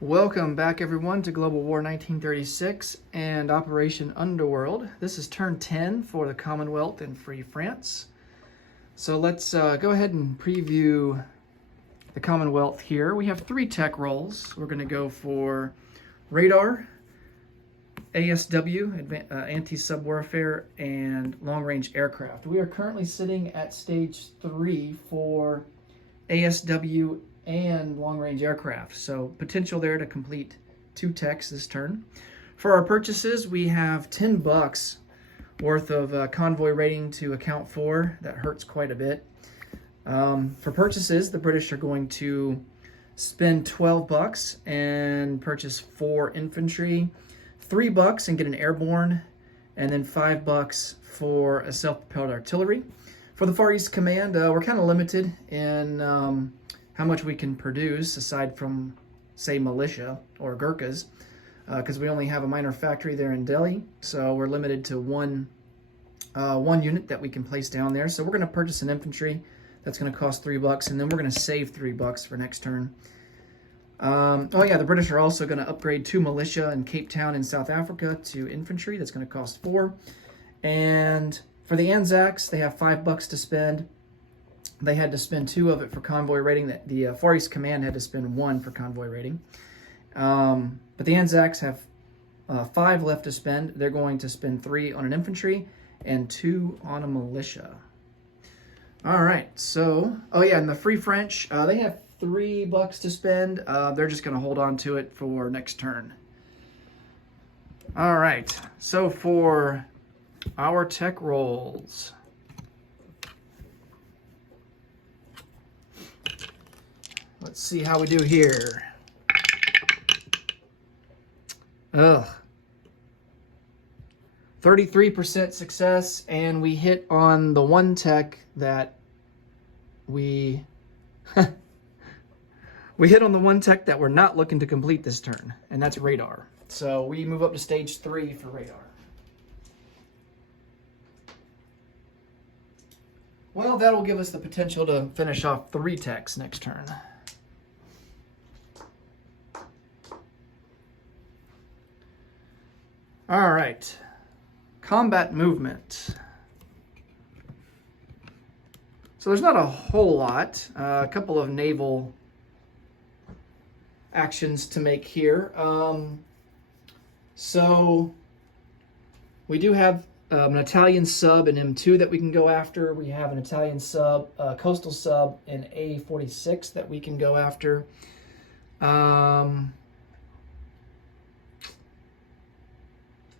Welcome back, everyone, to Global War 1936 and Operation Underworld. This is turn 10 for the Commonwealth in Free France. So let's go ahead and preview the Commonwealth here. We have 3 tech roles. We're going to go for radar, ASW, anti-sub warfare, and long-range aircraft. We are currently sitting at stage 3 for ASW and long-range aircraft, so potential there to complete 2 techs this turn. For our purchases, we have $10 worth of convoy rating to account for. That hurts quite a bit. For purchases, the British are going to spend $12 and purchase 4 infantry, $3 and get an airborne, and then $5 for a self-propelled artillery. For the Far East Command, we're kind of limited in how much we can produce aside from, say, militia or Gurkhas, because we only have a minor factory there in Delhi, so we're limited to one unit that we can place down there. So we're going to purchase an infantry. That's going to cost $3, and then we're going to save $3 for next turn. The British are also going to upgrade 2 militia in Cape Town in South Africa to infantry. That's going to cost $4. And for the Anzacs, they have $5 to spend. They had to spend 2 of it for convoy rating. The Far East Command had to spend 1 for convoy rating. But the Anzacs have 5 left to spend. They're going to spend 3 on an infantry and 2 on a militia. All right, so, and the Free French, they have $3 to spend. They're just going to hold on to it for next turn. All right, so for our tech rolls, let's see how we do here. 33% success, and we hit on the one tech that we hit on the one tech that we're not looking to complete this turn, and that's radar. So we move up to stage 3 for radar. Well, that'll give us the potential to finish off 3 techs next turn. All right, combat movement. So there's not a whole lot, a couple of naval actions to make here. So we do have an Italian sub in M2 that we can go after. We have an Italian sub, coastal sub in A46 that we can go after.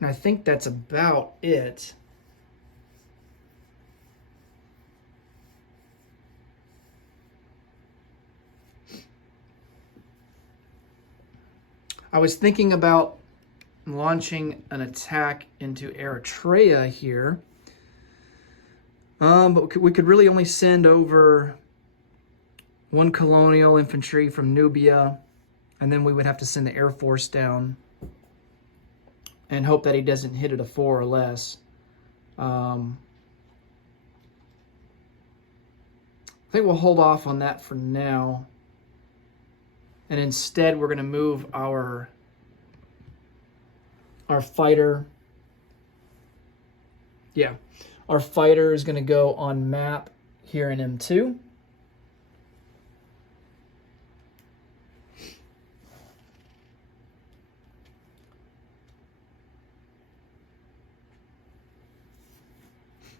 And I think that's about it. I was thinking about launching an attack into Eritrea here. But we could really only send over 1 colonial infantry from Nubia, and then we would have to send the Air Force down and hope that he doesn't hit at a 4 or less. I think we'll hold off on that for now. And instead, we're going to move our fighter. Yeah, our fighter is going to go on map here in M2.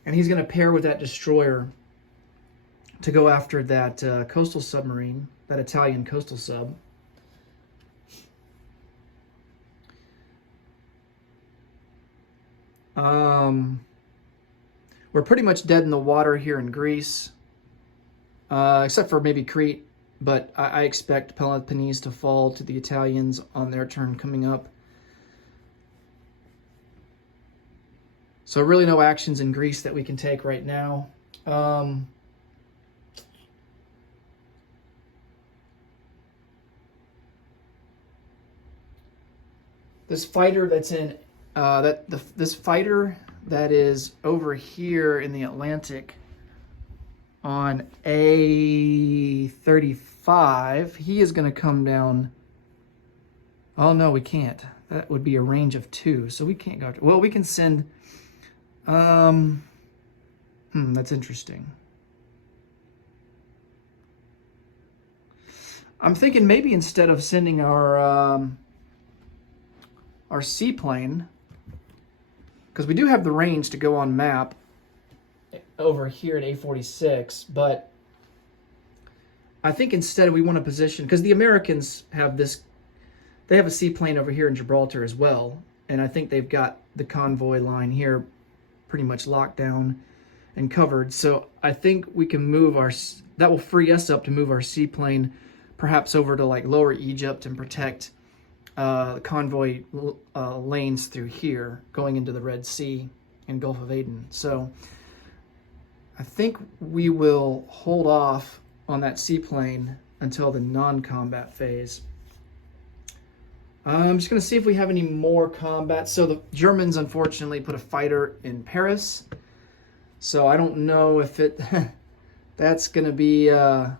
And he's going to pair with that destroyer to go after that coastal submarine, that Italian coastal sub. We're pretty much dead in the water here in Greece, except for maybe Crete, but I expect Peloponnese to fall to the Italians on their turn coming up. So really no actions in Greece that we can take right now. This fighter that's in this fighter that is over here in the Atlantic on A35, he is going to come down Oh, no, we can't. That would be a range of 2, so we can't go after... Well, we can send... that's interesting. I'm thinking maybe instead of sending our seaplane, because we do have the range to go on map over here at A46, but I think instead we want to position, because the Americans have this, they have a seaplane over here in Gibraltar as well, and I think they've got the convoy line here pretty much locked down and covered. So I think we can move our, that will free us up to move our seaplane perhaps over to like Lower Egypt and protect the convoy lanes through here going into the Red Sea and Gulf of Aden. So I think we will hold off on that seaplane until the non-combat phase. I'm just going to see if we have any more combat. So the Germans unfortunately put a fighter in Paris. So I don't know if it that's going to be I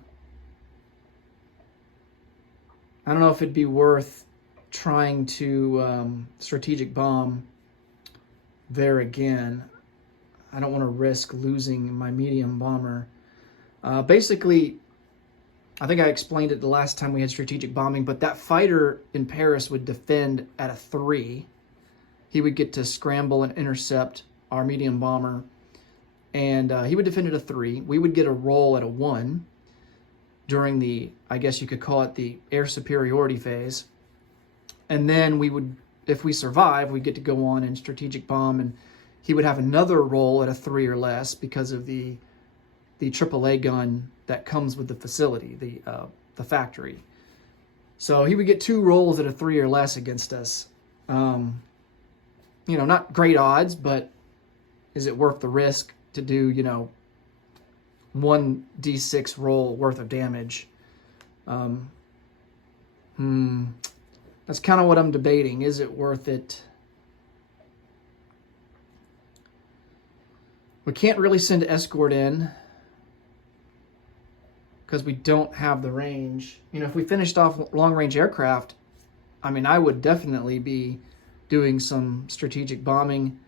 don't know if it'd be worth trying to strategic bomb there again. I don't want to risk losing my medium bomber. Basically, I think I explained it the last time we had strategic bombing, but that fighter in Paris would defend at a 3. He would get to scramble and intercept our medium bomber, and he would defend at a 3. We would get a roll at a 1 during the, I guess you could call it the air superiority phase. And then we would, if we survive, we get to go on and strategic bomb, and he would have another roll at a 3 or less because of the AAA gun that comes with the facility, the factory. So he would get 2 rolls at a 3 or less against us. Not great odds, but is it worth the risk to do, 1d6 roll worth of damage? That's kind of what I'm debating. Is it worth it? We can't really send escort in because we don't have the range. If we finished off long-range aircraft, I would definitely be doing some strategic bombing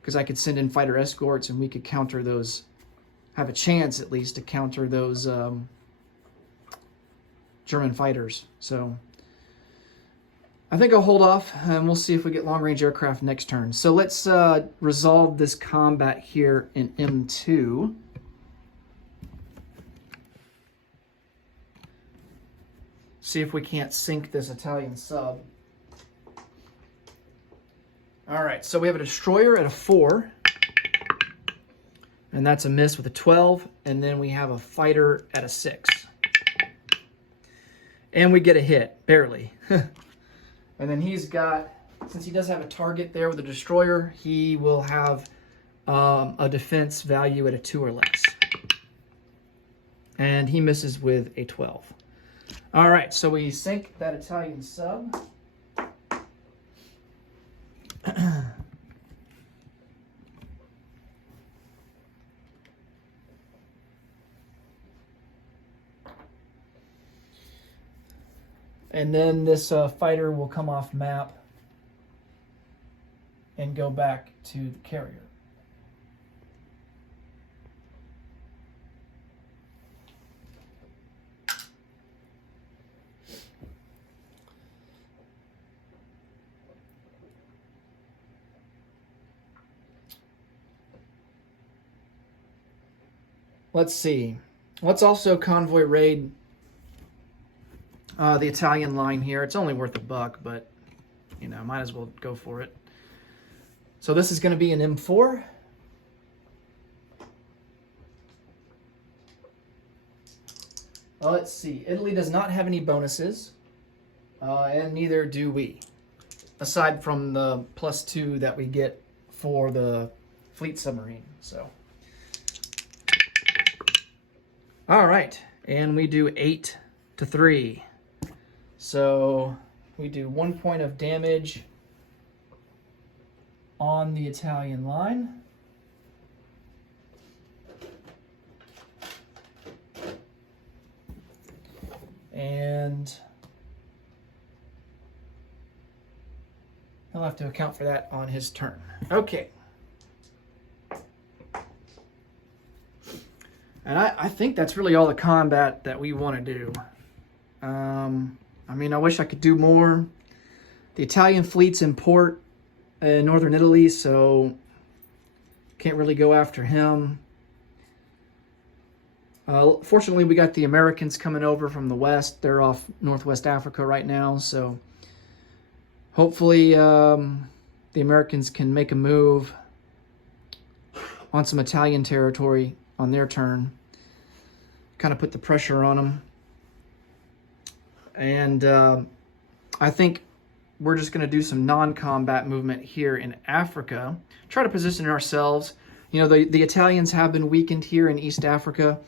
because I could send in fighter escorts and we could counter those, have a chance at least to counter those German fighters. So I think I'll hold off and we'll see if we get long-range aircraft next turn. So let's resolve this combat here in M2. See if we can't sink this Italian sub. All right, so we have a destroyer at a 4. And that's a miss with a 12. And then we have a fighter at a 6. And we get a hit, barely. And then he's got, since he does have a target there with a destroyer, he will have a defense value at a 2 or less. And he misses with a 12. All right, so we sink that Italian sub. And then this fighter will come off map and go back to the carrier. Let's see. Let's also convoy raid the Italian line here. It's only worth $1, but might as well go for it. So this is going to be an M4. Let's see. Italy does not have any bonuses, and neither do we, aside from the +2 that we get for the fleet submarine. So, all right, and we do 8 to 3. So we do 1 point of damage on the Italian line. And He'll have to account for that on his turn. Okay. And I think that's really all the combat that we want to do. I mean, I wish I could do more. The Italian fleet's in port in northern Italy, so can't really go after him. Fortunately, we got the Americans coming over from the west. They're off Northwest Africa right now, so hopefully the Americans can make a move on some Italian territory on their turn. Kind of put the pressure on them. And I think we're just going to do some non-combat movement here in Africa. Try to position ourselves. You know, the Italians have been weakened here in East Africa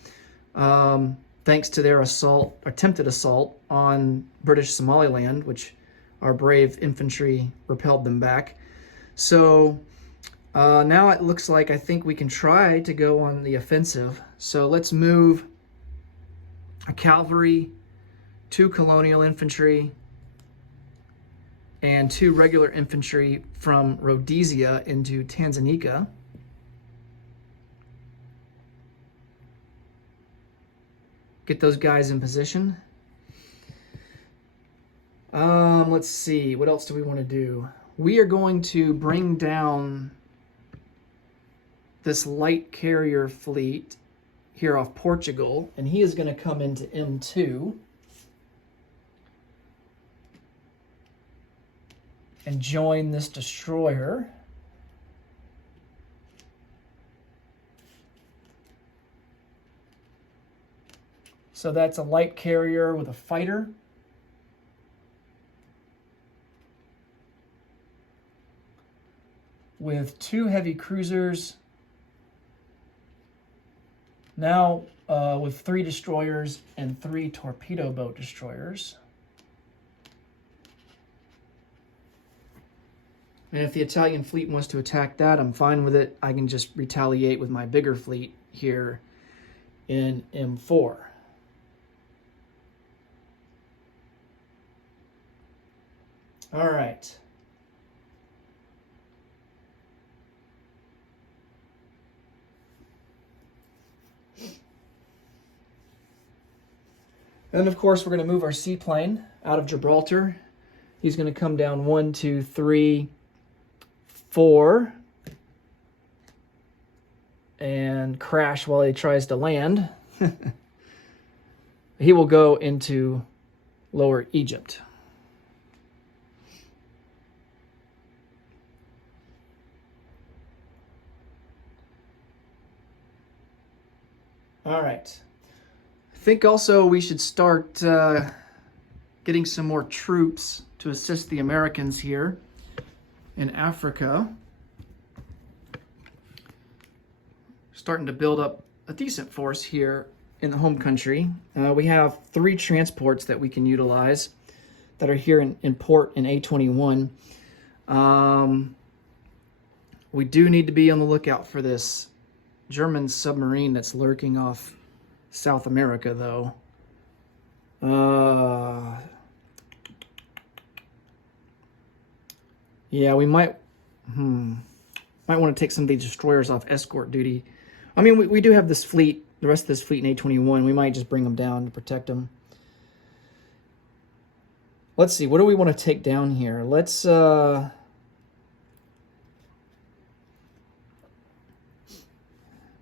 thanks to their attempted assault on British Somaliland, which our brave infantry repelled them back. So now it looks like I think we can try to go on the offensive. So let's move a cavalry, 2 colonial infantry, and 2 regular infantry from Rhodesia into Tanganyika. Get those guys in position. Let's see, what else do we want to do? We are going to bring down this light carrier fleet here off Portugal, and he is going to come into M2 and join this destroyer. So that's a light carrier with a fighter. With 2 heavy cruisers. Now with 3 destroyers and 3 torpedo boat destroyers. And if the Italian fleet wants to attack that, I'm fine with it. I can just retaliate with my bigger fleet here in M4. All right. And of course, we're going to move our seaplane out of Gibraltar. He's going to come down 1, 2, 3, 4 and crash while he tries to land. He will go into Lower Egypt. All right. I think also we should start getting some more troops to assist the Americans here in Africa. Starting to build up a decent force here in the home country. We have 3 transports that we can utilize that are here in port in A21. We do need to be on the lookout for this German submarine that's lurking off South America, though. Yeah, we might want to take some of these destroyers off escort duty. I mean, we do have this fleet, the rest of this fleet in A21. We might just bring them down to protect them. Let's see, what do we want to take down here? Let's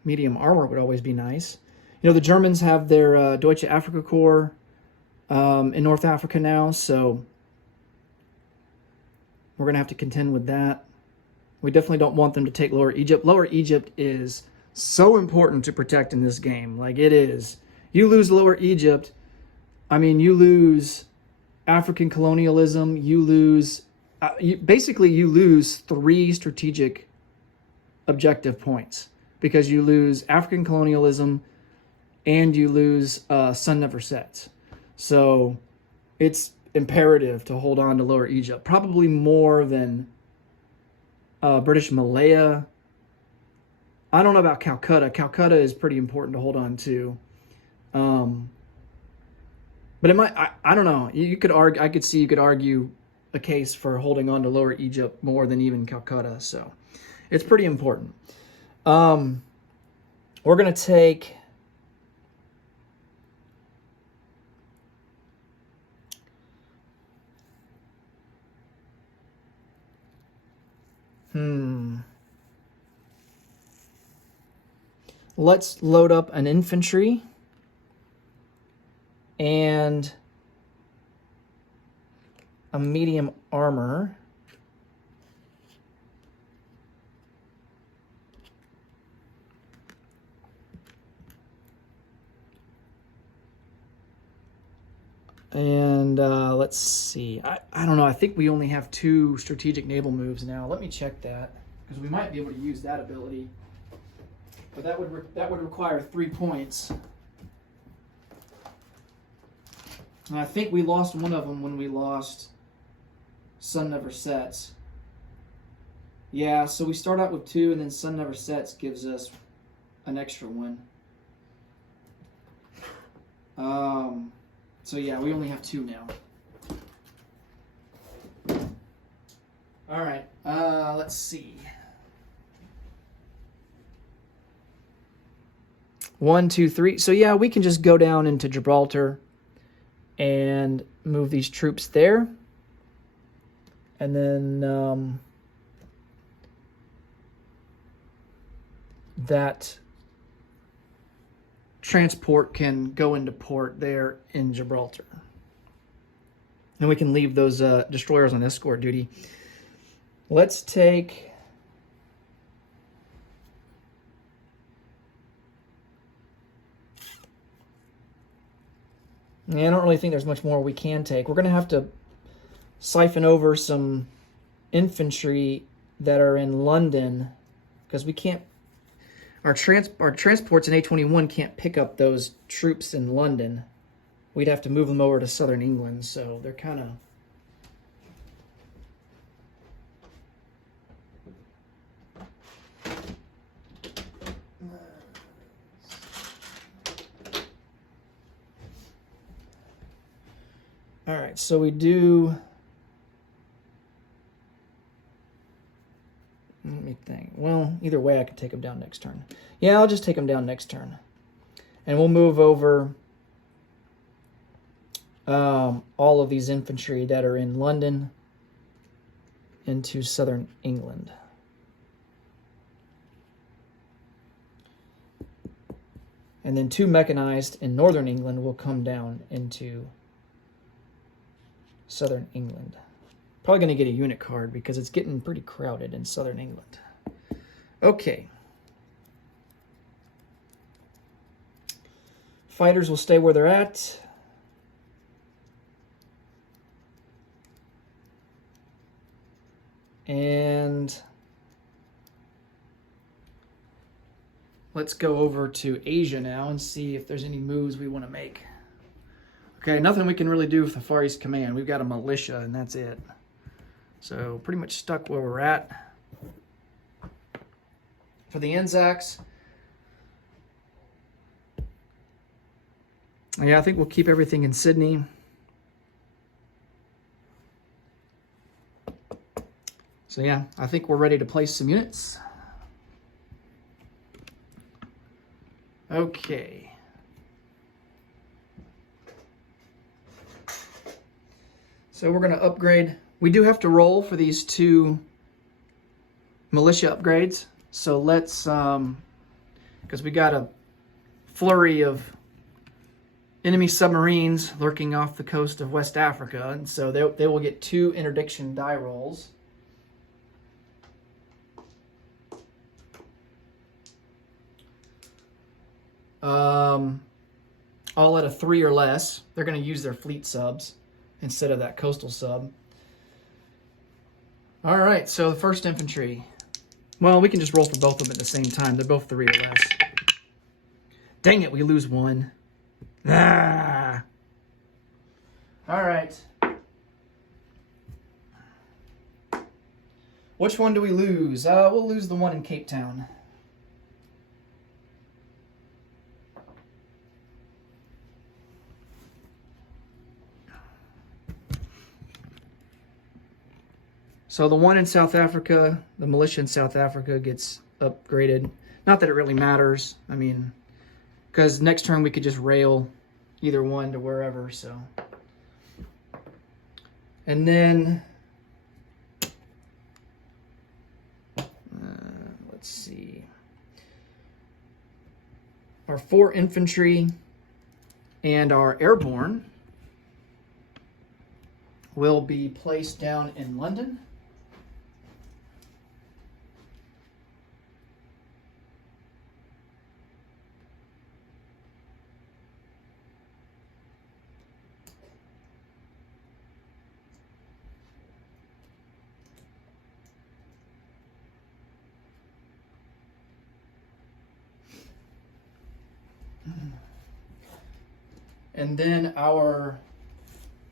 medium armor would always be nice. You know, the Germans have their Deutsche Afrika Korps in North Africa now, so we're going to have to contend with that. We definitely don't want them to take Lower Egypt. Lower Egypt is so important to protect in this game. Like, it is. You lose Lower Egypt, I mean, you lose African colonialism, you lose... basically, you lose 3 strategic objective points. Because you lose African colonialism and you lose Sun Never Sets. So it's imperative to hold on to Lower Egypt. Probably more than British Malaya. I don't know about Calcutta. Calcutta is pretty important to hold on to. But it might, I don't know. You could argue, I could see you could argue a case for holding on to Lower Egypt more than even Calcutta. So it's pretty important. We're going to take let's load up an infantry and a medium armor. And let's see. I don't know. I think we only have 2 strategic naval moves now. Let me check that, because we might be able to use that ability. But that would require 3 points. And I think we lost one of them when we lost Sun Never Sets. Yeah, so we start out with 2, and then Sun Never Sets gives us an extra one. So yeah, we only have 2 now. All right, let's see. 1, 2, 3. So yeah, we can just go down into Gibraltar and move these troops there. And then that transport can go into port there in Gibraltar. And we can leave those destroyers on escort duty. Let's take... Yeah, I don't really think there's much more we can take. We're going to have to siphon over some infantry that are in London, because we can't... Our transports in A21 can't pick up those troops in London. We'd have to move them over to southern England, so they're kind of... All right, so we do... Let me think. Well, either way, I could take them down next turn. Yeah, I'll just take them down next turn. And we'll move over all of these infantry that are in London into southern England. And then 2 mechanized in northern England will come down into southern England. Probably going to get a unit card because it's getting pretty crowded in southern England. Okay. Fighters will stay where they're at. And let's go over to Asia now and see if there's any moves we want to make. Okay, nothing we can really do with the Far East Command. We've got a militia and that's it. So pretty much stuck where we're at. For the Anzacs, yeah, I think we'll keep everything in Sydney. So yeah, I think we're ready to place some units. Okay. So we're going to upgrade. We do have to roll for these 2 militia upgrades. So let's, because we got a flurry of enemy submarines lurking off the coast of West Africa. And so they will get 2 interdiction die rolls. All at a 3 or less. They're going to use their fleet subs instead of that coastal sub. All right, so the first infantry. Well, we can just roll for both of them at the same time. They're both 3 or less. Dang it, we lose 1. Ah! All right. Which one do we lose? We'll lose the one in Cape Town. So the one in South Africa, the militia in South Africa gets upgraded. Not that it really matters. I mean, because next turn we could just rail either one to wherever, so. And then, let's see. Our 4 infantry and our airborne will be placed down in London. And then our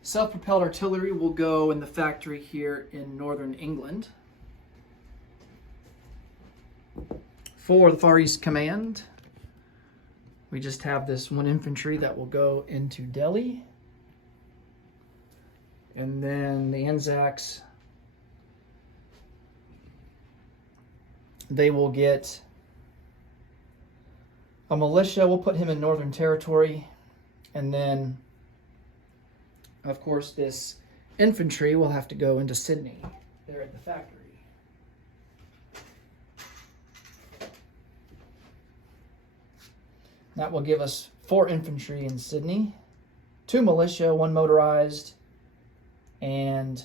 self-propelled artillery will go in the factory here in northern England. For the Far East Command, we just have this 1 infantry that will go into Delhi. And then the Anzacs, they will get a militia. We'll put him in Northern Territory. And then, of course, this infantry will have to go into Sydney. They're at the factory. That will give us 4 infantry in Sydney, 2 militia, 1 motorized, and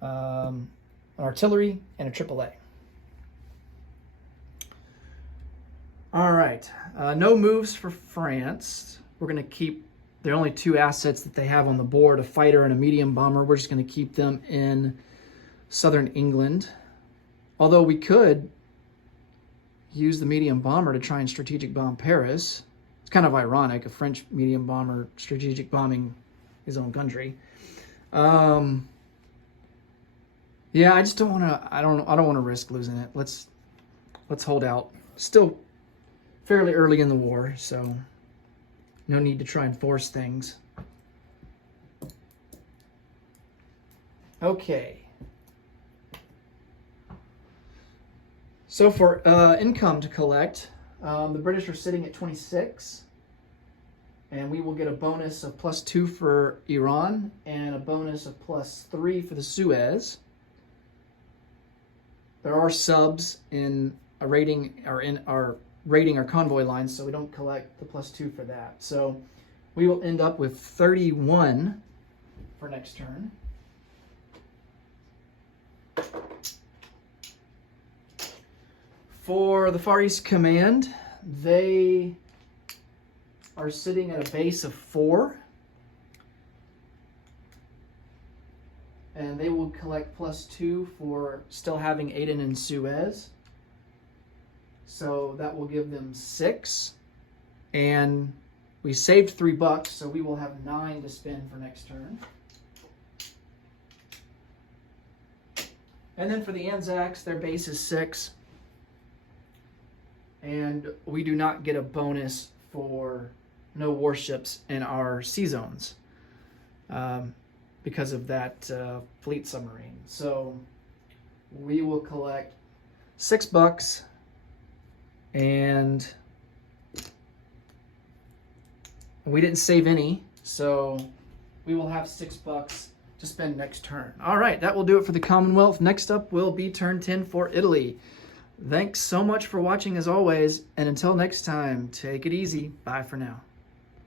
an artillery and a AAA. All right, no moves for France. We're going to keep, there are only 2 assets that they have on the board, a fighter and a medium bomber. We're just going to keep them in southern England. Although we could use the medium bomber to try and strategic bomb Paris. It's kind of ironic, a French medium bomber strategic bombing his own country. Yeah, I just don't want to, I don't want to risk losing it. Let's hold out. Still fairly early in the war, so no need to try and force things. Okay. So for income to collect, the British are sitting at 26, and we will get a bonus of +2 for Iran and a bonus of +3 for the Suez. There are subs in a rating or in our rating our convoy lines, so we don't collect the +2 for that. So we will end up with 31 for next turn. For the Far East Command, they are sitting at a base of 4. And they will collect +2 for still having Aden and Suez. So that will give them 6. And we saved $3, so we will have 9 to spend for next turn. And then for the Anzacs, their base is 6. And we do not get a bonus for no warships in our sea zones because of that fleet submarine. So we will collect $6, and we didn't save any, so we will have $6 to spend next turn. All right, that will do it for the Commonwealth. Next up will be turn 10 for Italy. Thanks so much for watching as always, and until next time, take it easy. Bye for now.